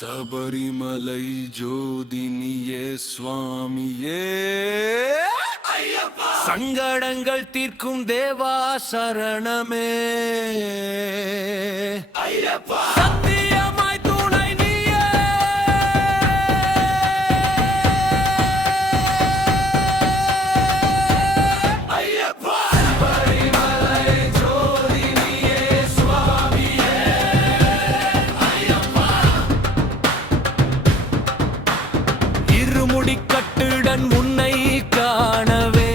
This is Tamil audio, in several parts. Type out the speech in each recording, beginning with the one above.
சபரிமலை ஜோதினியே சுவாமியே. சங்கடங்கள் தீர்க்கும் தேவா சரணமே. சத்தியமாய் இருமுடி கட்டுடன் உன்னை காணவே.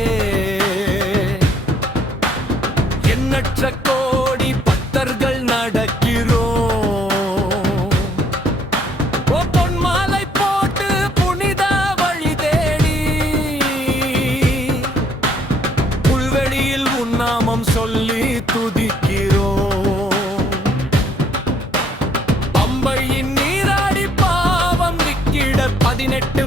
எண்ணற்ற கோடி பக்தர்கள் நடக்கிறோம். ஓ பொன்மாலை போட்டு புனித வழி தேடி. புல்வெளியில் உன்னாமம் சொல்லி துதிக்கிறோம். பம்பையின் நீராடி பாவம் விக்கிட பதினெட்டு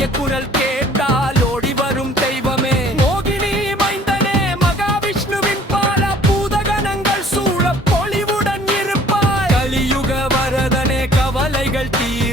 தாய குரல் கேட்டால் ஓடி வரும் தெய்வமே. மோகினி மைந்தனே மகாவிஷ்ணுவின் பால பூதகணங்கள் சூழ பொலிவுடன் இருப்பாய். கலியுக வரதனே கவலைகள் தீர்.